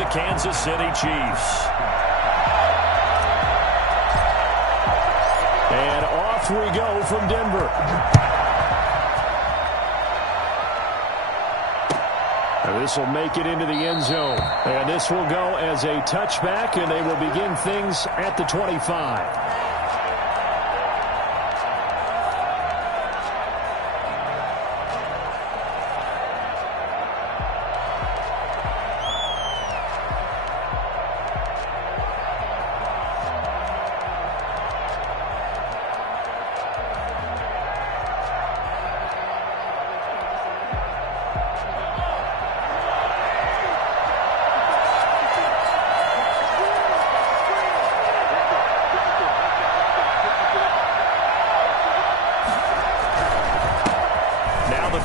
the Kansas City Chiefs. And off we go from Denver. And this will make it into the end zone. And this will go as a touchback, and they will begin things at the 25.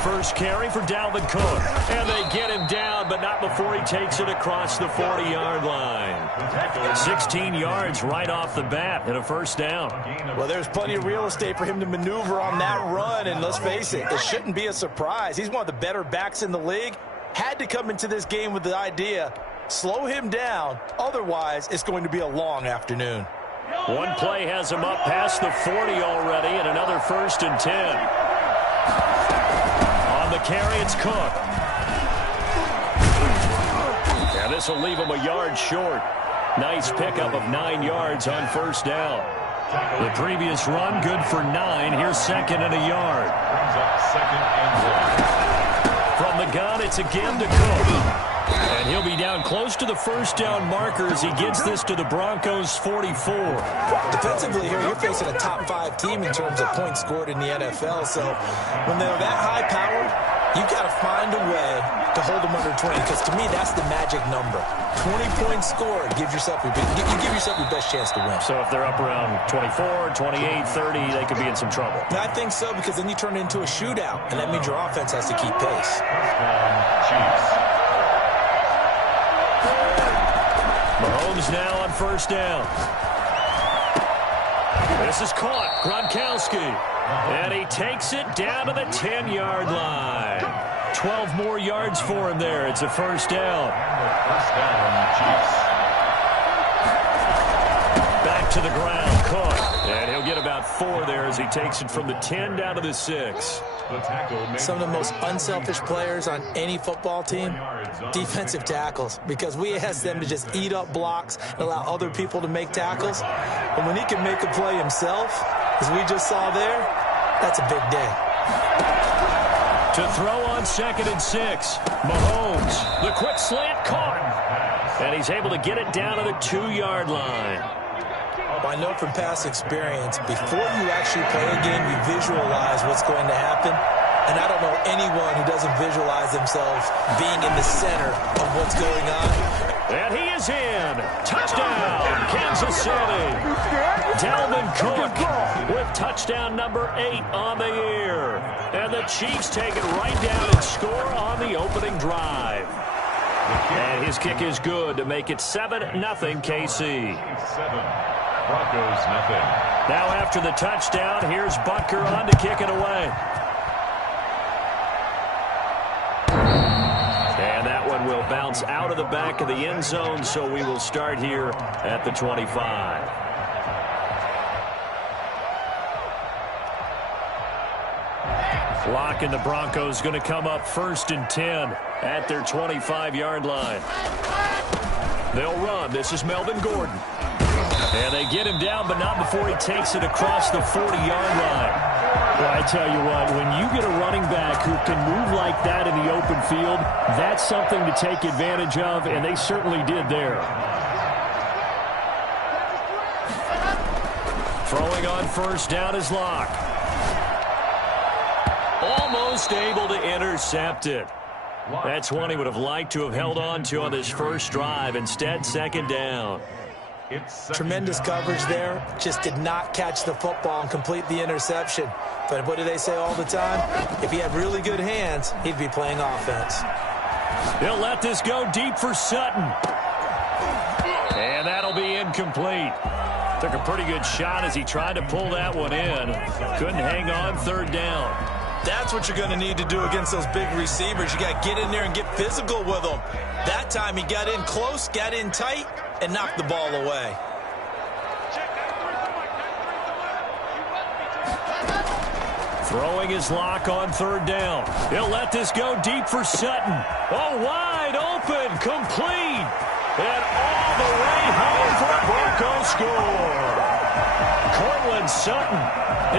First carry for Dalvin Cook. And they get him down, but not before he takes it across the 40-yard line. 16 yards right off the bat and a first down. Well, there's plenty of real estate for him to maneuver on that run, and let's face it, it shouldn't be a surprise. He's one of the better backs in the league. Had to come into this game with the idea, slow him down, otherwise it's going to be a long afternoon. One play has him up past the 40 already, and another 1st and 10. On the carry, it's Cook. And this will leave him a yard short. Nice pickup of 9 yards on first down. The previous run, good for 9. Here's 2nd and a yard. From the gun, it's again to Cook. And he'll be down close to the first down marker as he gets this to the Broncos' 44. Defensively here, you're facing a top 5 team in terms of points scored in the NFL. So when they're that high powered, you've got to find a way to hold them under 20. Because to me, that's the magic number. 20 points scored. You give yourself your best chance to win. So if they're up around 24, 28, 30, they could be in some trouble. I think so, because then you turn it into a shootout. And that means your offense has to keep pace. Chiefs. Mahomes now on first down. This is caught. Gronkowski. And he takes it down to the 10-yard line. 12 more yards for him there. It's a first down. Back to the ground. Cook. And he'll get about 4 there as he takes it from the 10 down to the 6. Some of the most unselfish players on any football team, defensive tackles, because we ask them to just eat up blocks and allow other people to make tackles. And when he can make a play himself, as we just saw there, that's a big day. To throw on 2nd and 6, Mahomes, the quick slant caught. And he's able to get it down to the 2-yard line. Well, I know from past experience, before you actually play a game, you visualize what's going to happen. And I don't know anyone who doesn't visualize themselves being in the center of what's going on. And he is in. Touchdown, Kansas City. Dalvin Cook with touchdown number 8 on the year. And the Chiefs take it right down and score on the opening drive. And his kick is good to make it 7-0 KC. Broncos nothing. Now after the touchdown, here's Butker on to kick it away. And that one will bounce out of the back of the end zone, so we will start here at the 25. Clock and the Broncos going to come up 1st and 10 at their 25-yard line. They'll run. This is Melvin Gordon. And they get him down, but not before he takes it across the 40-yard line. Well, I tell you what, when you get a running back who can move like that in the open field, that's something to take advantage of, and they certainly did there. Throwing on first down is Locke. Almost able to intercept it. That's one he would have liked to have held on to on this first drive. Instead, 2nd down. Tremendous coverage there. Just did not catch the football and complete the interception. But what do they say all the time? If he had really good hands, he'd be playing offense. They'll let this go deep for Sutton. And that'll be incomplete. Took a pretty good shot as he tried to pull that one in. Couldn't hang on 3rd down. That's what you're going to need to do against those big receivers. You got to get in there and get physical with them. That time he got in close, got in tight, and knocked the ball away. Throwing his lock on third down. He'll let this go deep for Sutton. Oh, wide open, complete. And all the way home for a Broncos score. Cortland Sutton,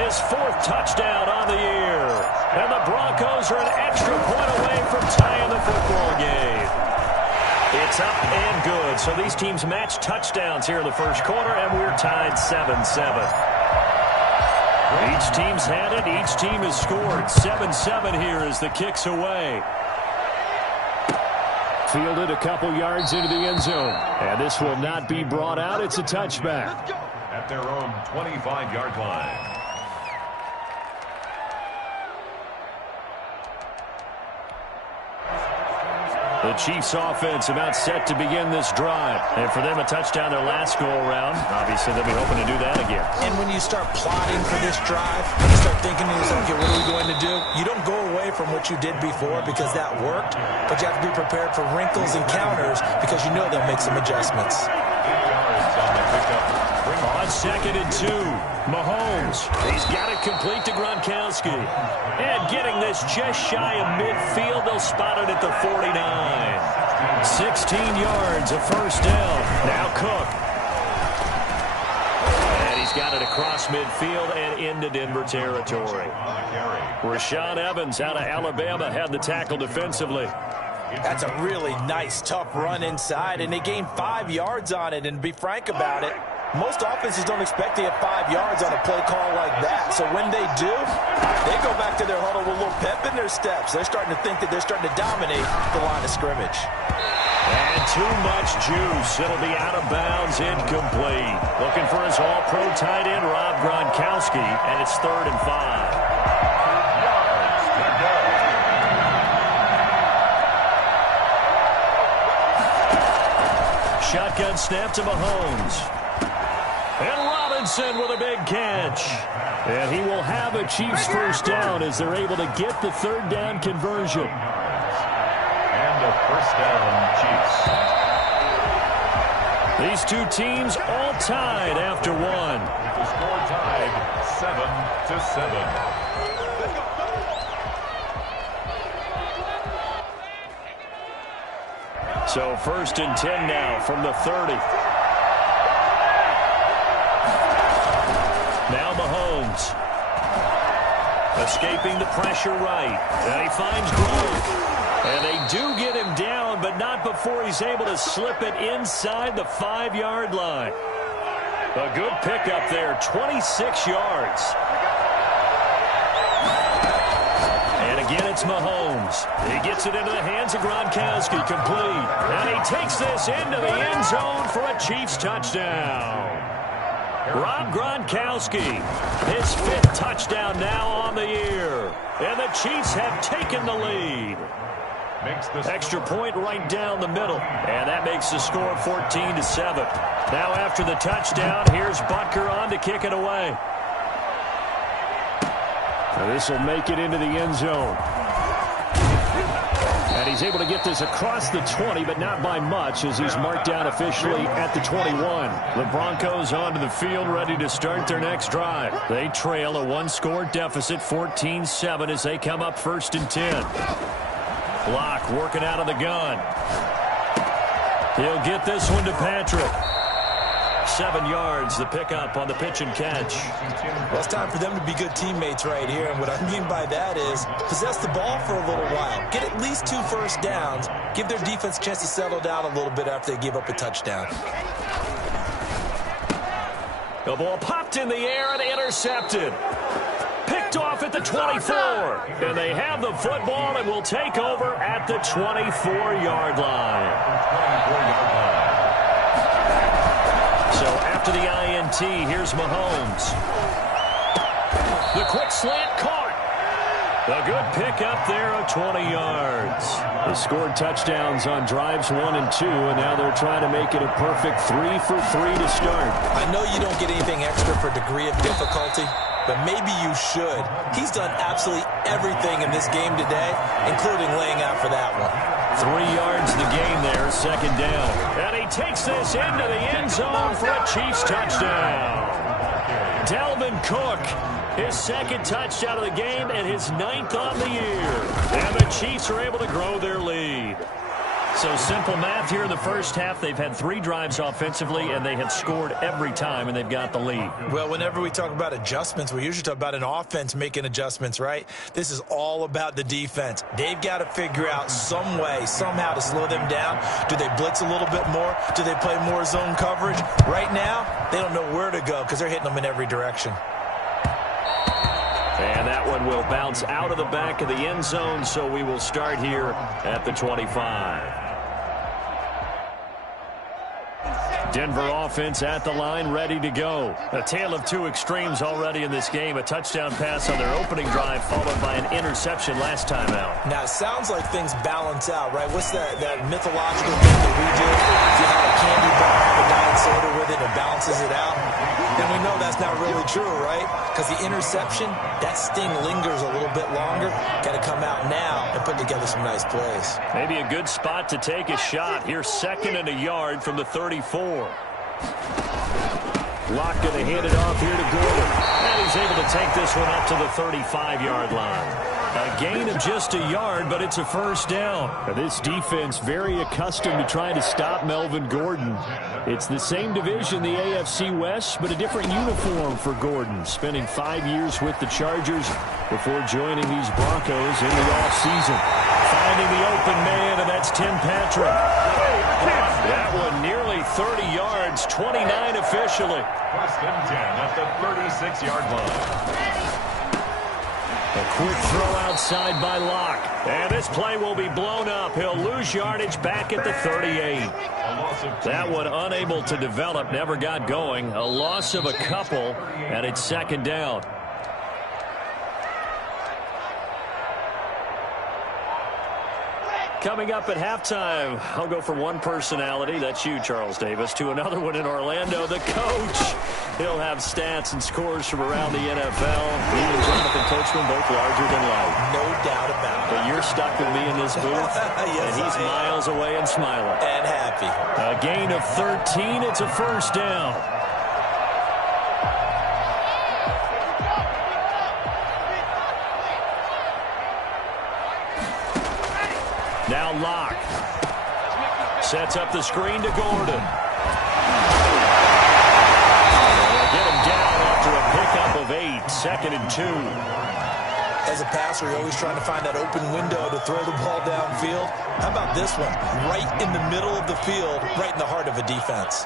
his 4th touchdown on the year. And the Broncos are an extra point away from tying the football game. It's up and good. So these teams match touchdowns here in the first quarter, and we're tied 7-7. Each team's had it. Each team has scored. 7-7 here as the kick's away. Fielded a couple yards into the end zone. And this will not be brought out. It's a touchback. At their own 25-yard line. The Chiefs offense about set to begin this drive. And for them, a touchdown their last go-around. Obviously, they'll be hoping to do that again. And when you start plotting for this drive, you start thinking to yourself, okay, what are we going to do? You don't go away from what you did before because that worked, but you have to be prepared for wrinkles and counters because you know they'll make some adjustments. On 2nd and 2, Mahomes. He's got it complete to Gronkowski. And getting this just shy of midfield, they'll spot it at the 49. 16 yards, a first down. Now Cook. And he's got it across midfield and into Denver territory. Rashaan Evans out of Alabama had the tackle defensively. That's a really nice, tough run inside, and they gained 5 yards on it. And to be frank about it, most offenses don't expect to get 5 yards on a play call like that. So when they do, they go back to their huddle with a little pep in their steps. They're starting to think that they're starting to dominate the line of scrimmage. And too much juice. It'll be out of bounds, incomplete. Looking for his all-pro tight end, Rob Gronkowski, and it's 3rd and 5. Shotgun snap to Mahomes. And Robinson with a big catch. And he will have a Chiefs first down as they're able to get the 3rd down conversion. And a first down, Chiefs. These two teams all tied after one. The score tied 7-7. So 1st and 10 now from the 30. Now Mahomes. Escaping the pressure right. And he finds Gronk. And they do get him down, but not before he's able to slip it inside the 5-yard line. A good pickup there, 26 yards. And again, it's Mahomes. He gets it into the hands of Gronkowski, complete. And he takes this into the end zone for a Chiefs touchdown. Rob Gronkowski, his 5th touchdown now on the year. And the Chiefs have taken the lead. Extra point right down the middle. And that makes the score 14-7. Now after the touchdown, here's Butker on to kick it away. Now this will make it into the end zone. And he's able to get this across the 20, but not by much as he's marked down officially at the 21. The Broncos onto the field ready to start their next drive. They trail a 1-score deficit, 14-7 as they come up 1st and 10. Block working out of the gun. He'll get this one to Patrick. 7 yards, the pickup on the pitch and catch. Well, it's time for them to be good teammates right here. And what I mean by that is possess the ball for a little while. Get at least 2 first downs. Give their defense a chance to settle down a little bit after they give up a touchdown. The ball popped in the air and intercepted. Picked off at the 24. And they have the football and will take over at the 24-yard line. So after the INT, here's Mahomes. The quick slant caught. A good pickup there of 20 yards. They scored touchdowns on drives 1 and 2, and now they're trying to make it a perfect 3 for 3 to start. I know you don't get anything extra for degree of difficulty, but maybe you should. He's done absolutely everything in this game today, including laying out for that one. 3 yards the game there, second down. And he takes this into the end zone for a Chiefs touchdown. Dalvin Cook, his second touchdown of the game and his 9th on the year. And the Chiefs are able to grow their lead. So simple math here in the first half. They've had 3 drives offensively, and they have scored every time, and they've got the lead. Well, whenever we talk about adjustments, we usually talk about an offense making adjustments, right? This is all about the defense. They've got to figure out some way, somehow to slow them down. Do they blitz a little bit more? Do they play more zone coverage? Right now, they don't know where to go because they're hitting them in every direction. And that one will bounce out of the back of the end zone, so we will start here at the 25. Denver offense at the line, ready to go. A tale of 2 extremes already in this game. A touchdown pass on their opening drive, followed by an interception last time out. Now, it sounds like things balance out, right? What's that mythological thing that we do? If you have a candy bar, have a diet soda with it, it balances it out. And we know that's not really true, right? Because the interception, that sting lingers a little bit longer. Got to come out now and put together some nice plays. Maybe a good spot to take a shot. Here's 2nd and a yard from the 34. Locke going to hand it off here to Gordon. And he's able to take this one up to the 35-yard line. A gain of just a yard, but it's a first down. This defense very accustomed to trying to stop Melvin Gordon. It's the same division, the AFC West, but a different uniform for Gordon. Spending 5 years with the Chargers before joining these Broncos in the offseason. Finding the open man, and that's Tim Patrick. That one nearly 30 yards, 29 officially. 1st and 10 at the 36-yard line. A quick throw outside by Locke. And this play will be blown up. He'll lose yardage back at the 38. That one unable to develop, never got going. A loss of a couple, and it's 2nd down. Coming up at halftime, I'll go from one personality, that's you, Charles Davis, to another one in Orlando, the coach. He'll have stats and scores from around the NFL. He and Jonathan Coachman both larger than life. No doubt about it. But you're stuck with me in this booth, yes, and he's miles away and smiling. And happy. A gain of 13, it's a first down. Now Locke sets up the screen to Gordon. They'll get him down after a pickup of 8, 2nd and 2. As a passer, you're always trying to find that open window to throw the ball downfield. How about this one? Right in the middle of the field, right in the heart of a defense.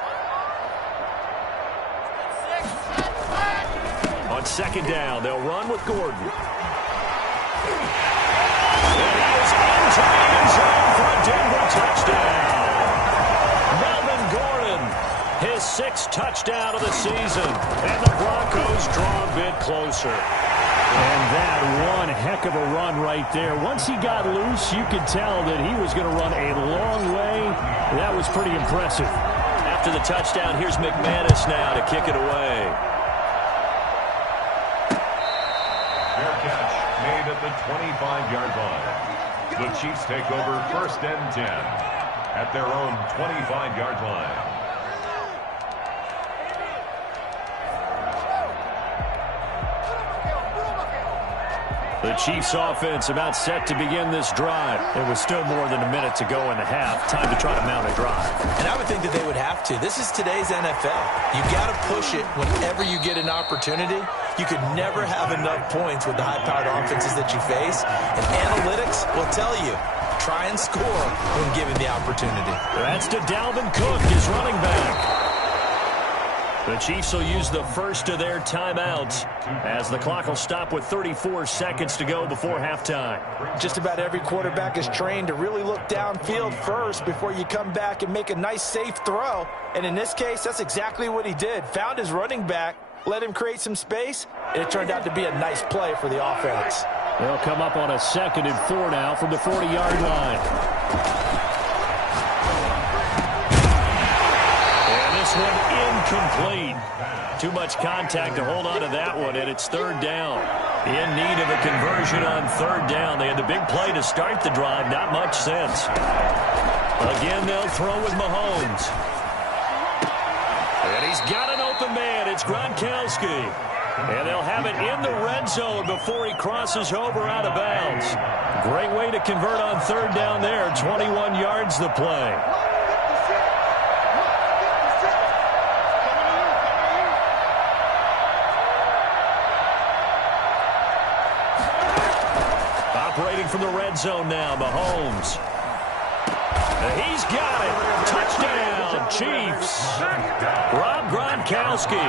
On 2nd down, they'll run with Gordon. Into the end zone for a Denver touchdown. Melvin Gordon, his 6th touchdown of the season. And the Broncos draw a bit closer. And that one heck of a run right there. Once he got loose, you could tell that he was going to run a long way. That was pretty impressive. After the touchdown, here's McManus now to kick it away. Fair catch made at the 25-yard line. The Chiefs take over 1st and 10 at their own 25-yard line. The Chiefs offense about set to begin this drive. There was still more than a minute to go in the half. Time to try to mount a drive. And I would think that they would have to. This is today's NFL. You got to push it whenever you get an opportunity. You could never have enough points with the high-powered offenses that you face. And analytics will tell you, try and score when given the opportunity. That's to Dalvin Cook, his running back. The Chiefs will use the first of their timeouts as the clock will stop with 34 seconds to go before halftime. Just about every quarterback is trained to really look downfield first before you come back and make a nice, safe throw. And in this case, that's exactly what he did. Found his running back, let him create some space, and it turned out to be a nice play for the offense. They'll come up on a 2nd and 4 now from the 40-yard line. This one incomplete. Too much contact to hold on to that one, and it's third down. In need of a conversion on third down. They had the big play to start the drive. Not much sense. Again, they'll throw with Mahomes. And he's got an open man. It's Gronkowski. And they'll have it in the red zone before he crosses over out of bounds. Great way to convert on third down there. 21 yards the play. Operating from the red zone now, Mahomes. He's got it. Touchdown, Chiefs. Rob Gronkowski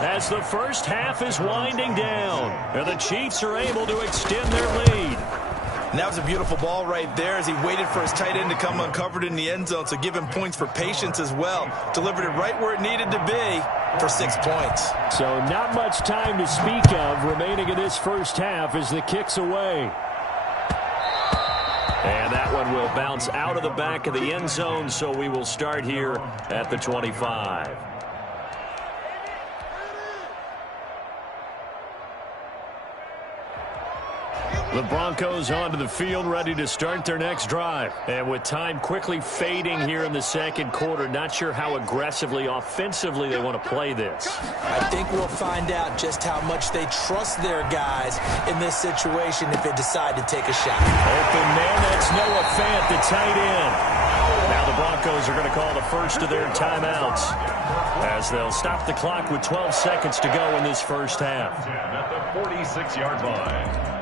as the first half is winding down. And the Chiefs are able to extend their lead. And that was a beautiful ball right there as he waited for his tight end to come uncovered in the end zone, so give him points for patience as well. Delivered it right where it needed to be for 6 points. So not much time to speak of remaining in this first half as the kick's away. And that one will bounce out of the back of the end zone, so we will start here at the 25. The Broncos onto the field, ready to start their next drive. And with time quickly fading here in the second quarter, not sure how aggressively, offensively they want to play this. I think we'll find out just how much they trust their guys in this situation if they decide to take a shot. Open man, that's Noah Fant, the tight end. Now the Broncos are going to call the first of their timeouts as they'll stop the clock with 12 seconds to go in this first half. At the 46-yard line.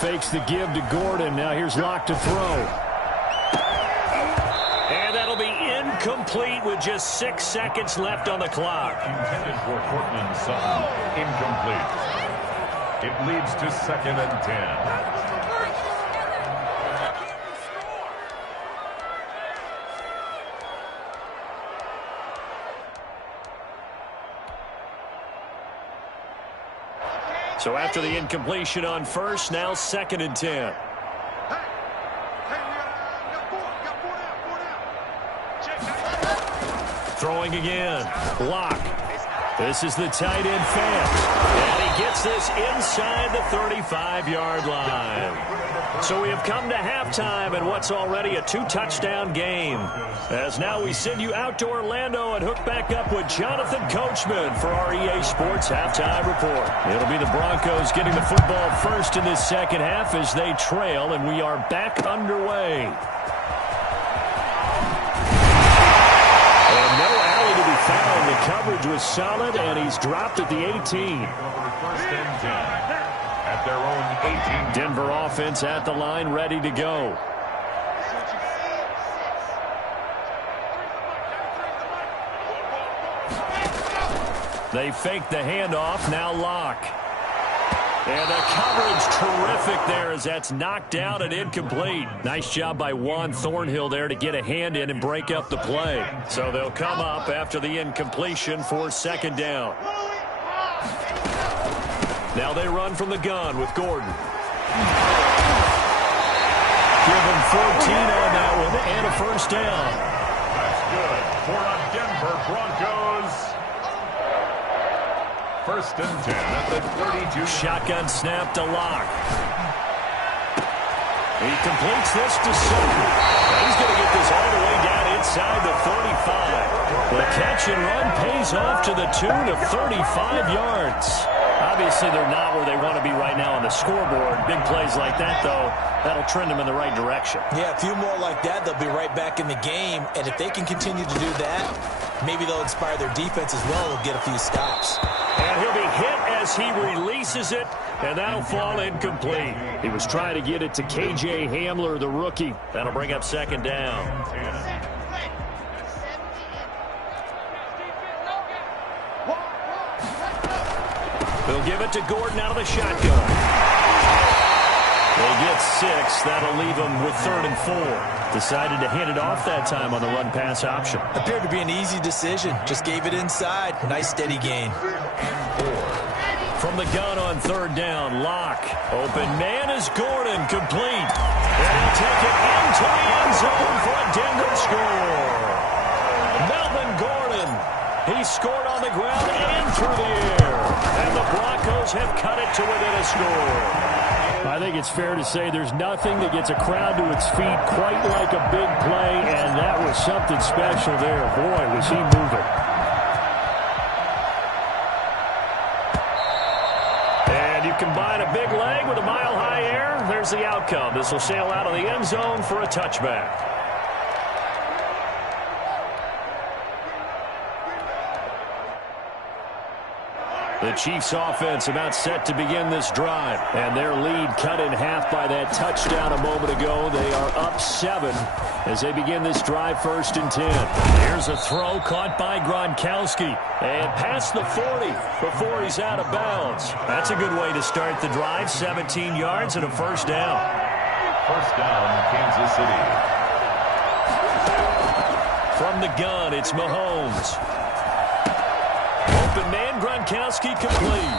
Fakes the give to Gordon. Now here's Locke to throw. And that'll be incomplete with just 6 seconds left on the clock. Intended for Cortland Sutton. Incomplete. It leads to 2nd and 10. So after the incompletion on first, now 2nd and 10. Throwing again. Locke. This is the tight end Fant. And he gets this inside the 35-yard line. So we have come to halftime in what's already a 2-touchdown game. As now we send you out to Orlando and hook back up with Jonathan Coachman for our EA Sports Halftime Report. It'll be the Broncos getting the football first in this second half as they trail, and we are back underway. And no alley to be found. The coverage was solid, and he's dropped at the 18. 1st and 10 at their own 18. Denver offense at the line, ready to go. They fake the handoff, now Locke. And the coverage terrific there as that's knocked out and incomplete. Nice job by Juan Thornhill there to get a hand in and break up the play. So they'll come up after the incompletion for 2nd down. Now they run from the gun with Gordon. Give him 14 on that one and a 1st down. That's good for the Denver Broncos. 1st and 10 at the 32. Shotgun snap to Locke. He completes this to Sutton. He's going to get this all the way down inside the 35. The catch and run pays off to the tune of 35 yards. Obviously, they're not where they want to be right now on the scoreboard. Big plays like that, though, that'll trend them in the right direction. Yeah, a few more like that, they'll be right back in the game. And if they can continue to do that, maybe they'll inspire their defense as well. They'll get a few stops. And he'll be hit as he releases it, and that'll fall incomplete. He was trying to get it to K.J. Hamler, the rookie. That'll bring up 2nd down. They'll give it to Gordon out of the shotgun. They get 6. That'll leave them with 3rd and 4. Decided to hand it off that time on the run-pass option. Appeared to be an easy decision. Just gave it inside. Nice steady gain. From the gun on third down, Locke. Open man is Gordon, complete. And he'll take it into the end zone for a Denver score. Melvin Gordon. He scored on the ground and through the air. And the Broncos have cut it to within a score. I think it's fair to say there's nothing that gets a crowd to its feet quite like a big play, and that was something special there. Boy, was he moving. And you combine a big leg with a mile-high air, there's the outcome. This will sail out of the end zone for a touchback. The Chiefs offense about set to begin this drive. And their lead cut in half by that touchdown a moment ago. They are up 7 as they begin this drive, 1st and 10. Here's a throw caught by Gronkowski. And past the 40 before he's out of bounds. That's a good way to start the drive. 17 yards and a first down. First down, Kansas City. From the gun, it's Mahomes. Open man, Gronkowski complete.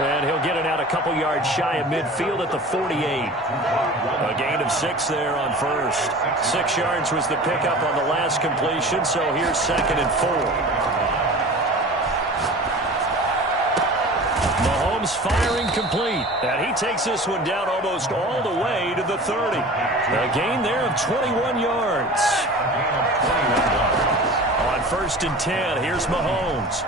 And he'll get it out a couple yards shy of midfield at the 48. A gain of 6 there on first. 6 yards was the pickup on the last completion, so here's 2nd and 4. Mahomes firing complete. And he takes this one down almost all the way to the 30. A gain there of 21 yards. On 1st and 10, here's Mahomes.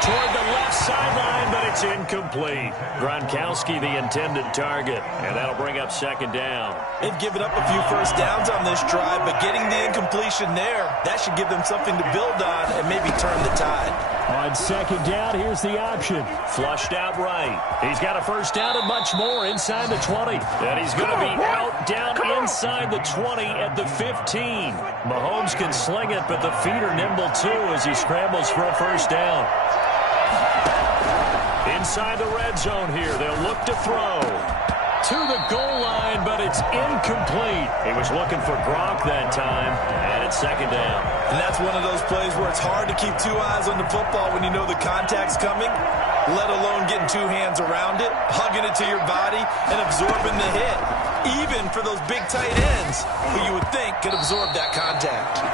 Toward the left sideline, but it's incomplete. Gronkowski, the intended target, and that'll bring up 2nd down. They've given up a few first downs on this drive, but getting the incompletion there, that should give them something to build on and maybe turn the tide. On 2nd down, here's the option. Flushed out right. He's got a first down and much more inside the 20. And he's going to be out down inside the 20 at the 15. Mahomes can sling it, but the feet are nimble too as he scrambles for a first down. Inside the red zone here, they'll look to throw. To the goal line, but it's incomplete. He was looking for Gronk that time, and it's 2nd down. And that's one of those plays where it's hard to keep 2 eyes on the football when you know the contact's coming, let alone getting 2 hands around it, hugging it to your body, and absorbing the hit. Even for those big tight ends who you would think could absorb that contact.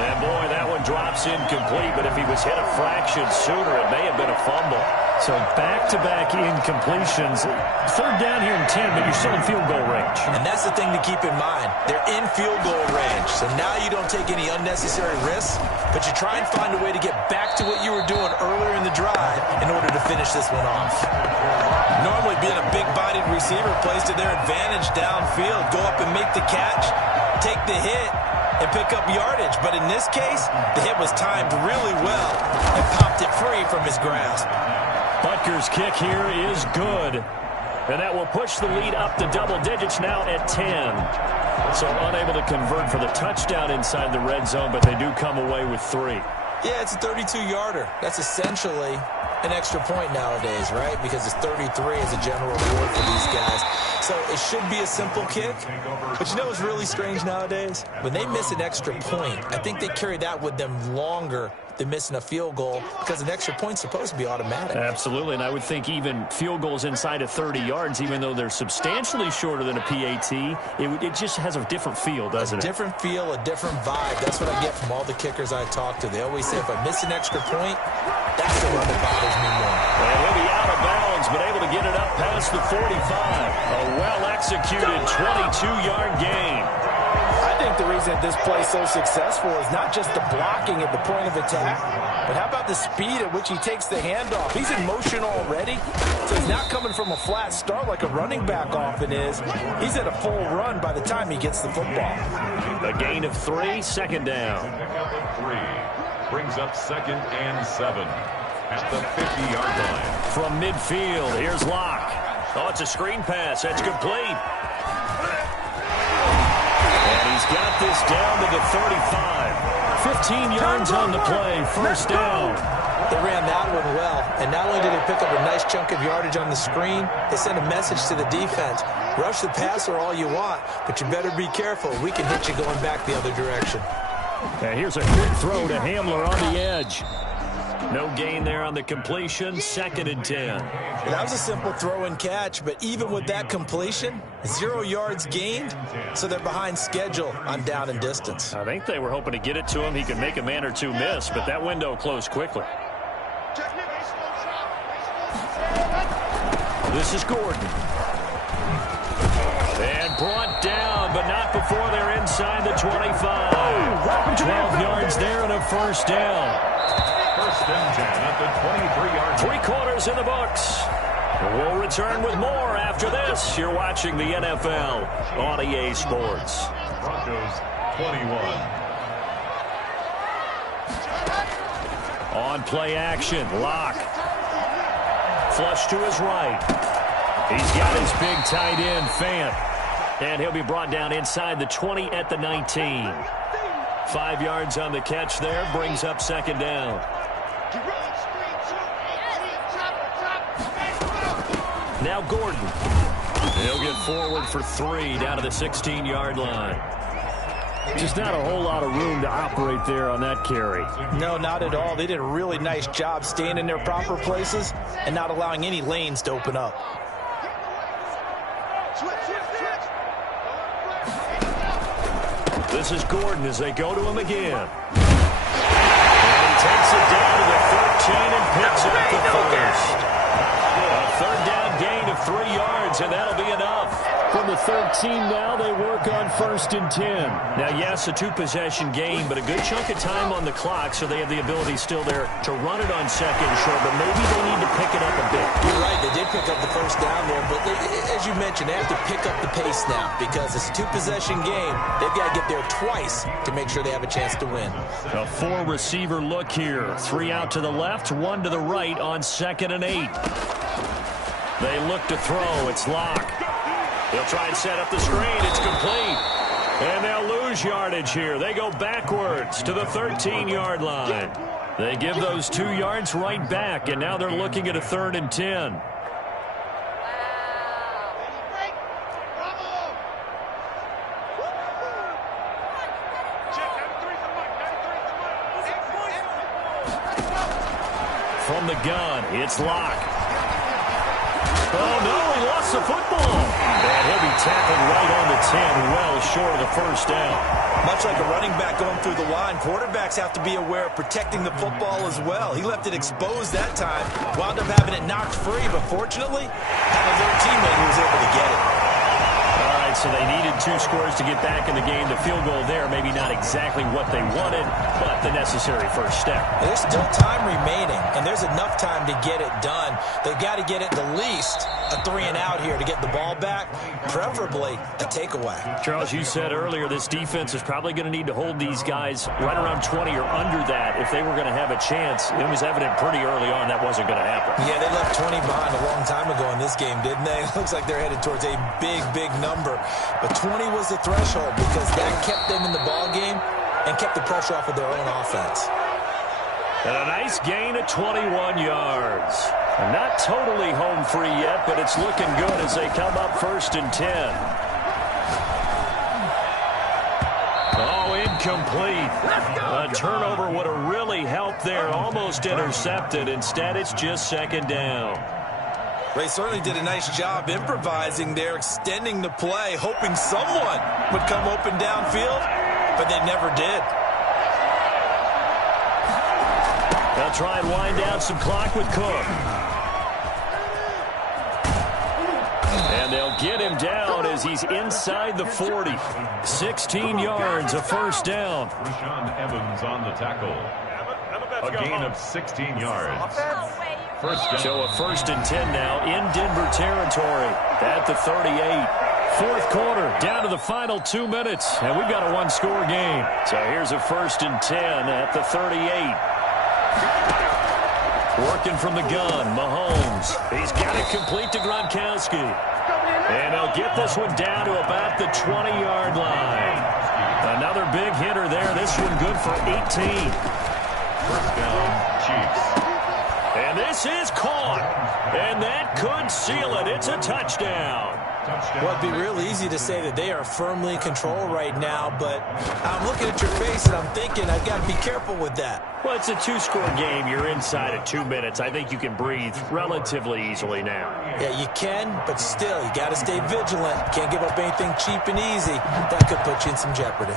And boy, that one drops incomplete, but if he was hit a fraction sooner, it may have been a fumble. So back-to-back incompletions. 3rd down here in 10, but you're still in field goal range. And that's the thing to keep in mind. They're in field goal range. So now you don't take any unnecessary risks, but you try and find a way to get back to what you were doing earlier in the drive in order to finish this one off. Normally being a big-bodied receiver plays to their advantage downfield. Go up and make the catch, take the hit, and pick up yardage. But in this case, the hit was timed really well and popped it free from his grasp. Butker's kick here is good. And that will push the lead up to double digits now at 10. So unable to convert for the touchdown inside the red zone, but they do come away with 3. Yeah, it's a 32-yarder. That's essentially an extra point nowadays, right? Because it's 33 as a general rule for these guys. So it should be a simple kick. But you know what's really strange nowadays? When they miss an extra point, I think they carry that with them longer than missing a field goal because an extra point's supposed to be automatic. Absolutely, and I would think even field goals inside of 30 yards, even though they're substantially shorter than a PAT, it just has a different feel, doesn't it? A different feel, a different vibe. That's what I get from all the kickers I talk to. They always say, if I miss an extra point, that's the one that bothers me more. And he'll be out of bounds, but able to get it up past the 45. A well-executed 22-yard gain. I think the reason that this play is so successful is not just the blocking at the point of attack, but how about the speed at which he takes the handoff? He's in motion already, so he's not coming from a flat start like a running back often is. He's at a full run by the time he gets the football. A gain of 3, 2nd down. Pickup of 3 brings up 2nd and 7 at the 50-yard line. From midfield, here's Locke. Oh, it's a screen pass. That's complete. He's got this down to the 35. 15 yards on the play. First down. They ran that one well, and not only did they pick up a nice chunk of yardage on the screen, they sent a message to the defense. Rush the passer all you want, but you better be careful. We can hit you going back the other direction. And here's a quick throw to Hamler on the edge. No gain there on the completion. 2nd and 10. That was a simple throw and catch, but even with that completion, 0 yards gained, so they're behind schedule on down and distance. I think they were hoping to get it to him. He could make a man or two miss, but that window closed quickly. This is Gordon. And brought down, but not before they're inside the 25. 12 yards there and a first down. 1st and 10 at the 23-yard line. 3 quarters in the books. We'll return with more after this. You're watching the NFL on EA Sports. Broncos 21. On play action, Locke. Flush to his right. He's got his big tight end, Fant. And he'll be brought down inside the 20 at the 19. 5 yards on the catch there, brings up 2nd down. Now Gordon. He'll get forward for 3 down to the 16-yard line. Just not a whole lot of room to operate there on that carry. No, not at all. They did a really nice job staying in their proper places and not allowing any lanes to open up. This is Gordon as they go to him again. And he takes it down to the 13 and picks up the first. A 3rd down gain of 3 yards, and that'll be enough. From the 13 now, they work on 1st and 10. Now, yes, a 2-possession game, but a good chunk of time on the clock, so they have the ability still there to run it on 2nd and short, but maybe they need to pick it up a bit. You're right, they did pick up the first down there, but as you mentioned, they have to pick up the pace now because it's a 2-possession game. They've got to get there twice to make sure they have a chance to win. A 4-receiver look here. 3 out to the left, 1 to the right on 2nd and 8. They look to throw. It's Locke. They'll try and set up the screen. It's complete. And they'll lose yardage here. They go backwards to the 13-yard line. They give those 2 yards right back, and now they're looking at a 3rd and 10. From the gun, it's Locke. Oh, no, he lost the football. And he'll be tackled right on the 10, well short of the first down. Much like a running back going through the line, quarterbacks have to be aware of protecting the football as well. He left it exposed that time, wound up having it knocked free, but fortunately, had a little teammate who was able to get it. All right, so they needed 2 scores to get back in the game. The field goal there, maybe not exactly what they wanted, but the necessary first step. There's still time remaining, and there's enough time to get it done. They've got to get at the least a 3-and-out here to get the ball back, preferably a takeaway. Charles, you said earlier this defense is probably going to need to hold these guys right around 20 or under that if they were going to have a chance. It was evident pretty early on that wasn't going to happen. Yeah, they left 20 behind a long time ago in this game, didn't they? It looks like they're headed towards a big, big number. But 20 was the threshold because that kept them in the ball game and kept the pressure off of their own offense. And a nice gain of 21 yards. Not totally home free yet, but it's looking good as they come up 1st and 10. Oh, incomplete. A turnover would have really helped there. Almost intercepted. Instead, it's just 2nd down. They certainly did a nice job improvising there, extending the play, hoping someone would come open downfield, but they never did. They'll try and wind down some clock with Cook. And they'll get him down as he's inside the 40. 16 yards, a first down. Rashaan Evans on the tackle. A gain of 16 yards. First down. So a 1st and 10 now in Denver territory at the 38. 4th quarter, down to the final 2 minutes, and we've got a 1-score game. So here's a 1st and 10 at the 38. Working from the gun, Mahomes. He's got it complete to Gronkowski. And he'll get this one down to about the 20-yard line. Another big hitter there. This one good for 18. First down, Chiefs. And this is caught. And that could seal it. It's a touchdown. Well, it'd be real easy to say that they are firmly in control right now, but I'm looking at your face and I'm thinking I've got to be careful with that. Well, it's a two-score game. You're inside of 2 minutes. I think you can breathe relatively easily now. Yeah, you can, but still, you got to stay vigilant. Can't give up anything cheap and easy. That could put you in some jeopardy.